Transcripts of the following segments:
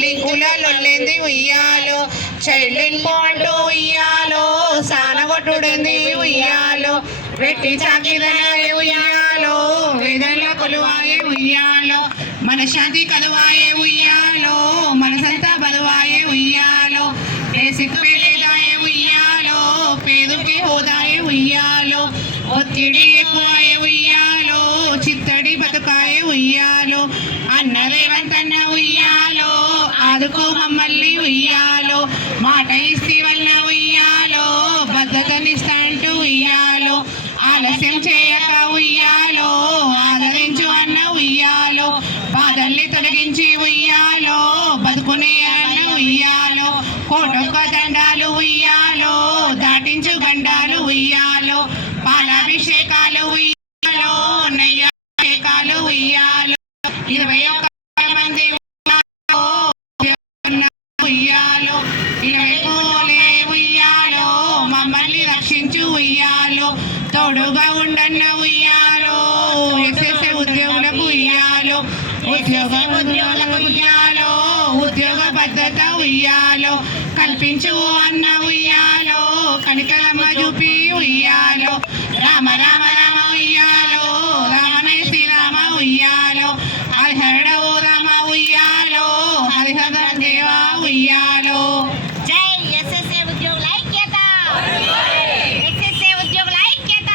లింకుల లొల్లింది ఉయ్యాలో, చైల్డ్ అంటూ ఉయ్యాలో, సానగొట్టుడింది ఉయ్యాలో, వెట్టి చాకిదనాయే ఉయ్యాలో, వేదన కొలువాయే ఉయ్యాలో, మన శాంతి కలువాయే ఉయ్యాలో, మనసంతా బలువాయే ఉయ్యాలో, బేసిక్ పేలేదాయే ఉయ్యాలో, పేదకి హోదాయే ఉయ్యాలో, ఒత్తిడి ఎక్కువాయే ఉయ్యాలో, చిత్తడి బతుకాయే ఉయ్యాలో, అన్న రేవంతన్న ఉయ్యాలో, ఆదుకో మమ్మల్ని ఉయ్యాలో, మాట ఇస్తే వల్ల ఉయ్యాలో, భద్రతనిస్తాంటూ ఉయ్యాలో, ఆలస్యం చేయక ఉయ్యాలో, ఆదరించు అన్న ఉయ్యాలో, బాధల్ని తొలగించి ఉయ్యాలో, బతుకునే అన్న ఉయ్యాలో, కోటొక్క దండాలు ఉయ్యాలో, దాటించు గండాలు ఉయ్యాలో, పాలాభిషేకాలు ఉయ్యాలో, నయ్యాభిషేకాలు ఉయ్యాలో, 21 మంది ఉయ్యాలో, 20 కోలే ఉయ్యాలో, మమ్మల్ని రక్షించు ఉయ్యాలో, తోడుగా ఉండన్న ఉయ్యాలో, ఎస్ఎస్ఏ ఉద్యోగులకు ఉయ్యాలో, ఉద్యోగులకు ఉయ్యాలో, ఉద్యోగ భద్రత ఉయ్యాలో, కల్పించు అన్న ఉయ్యాలో, కనికరమ్మ చూపి ఉయ్యాలో, రామ రామ రామ ఉయ్యాలో, రామనే శ్రీరామ ఉయ్యాలో, హరిహర ఓ రామ ఉయ్యాలో, హరిహర దేవ ఉయ్యాలో. జై ఎస్ఎస్ఏ ఉద్యోగుల ఐక్యత, ఎస్ఎస్ఏ ఉద్యోగుల ఐక్యత.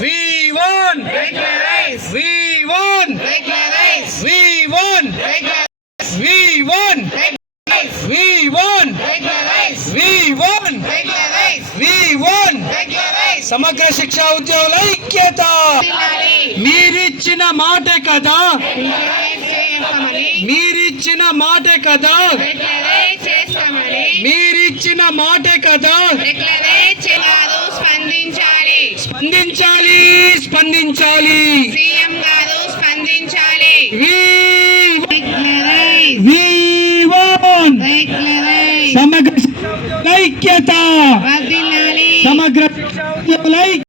We won! We won! We won! We won! We won! We won! We won! సమగ్ర శిక్షా ఉద్యోగుల ఐక్యత. మీరిచ్చిన మాటే కదా, మీరిచ్చిన మాటే కదా, మీరిచ్చిన మాటే కదా. స్పందించాలి, స్పందించాలి, స్పందించాలి. సీఎం గారు స్పందించాలి. We won! సమగ్ర ఐక్యత, సమగ్ర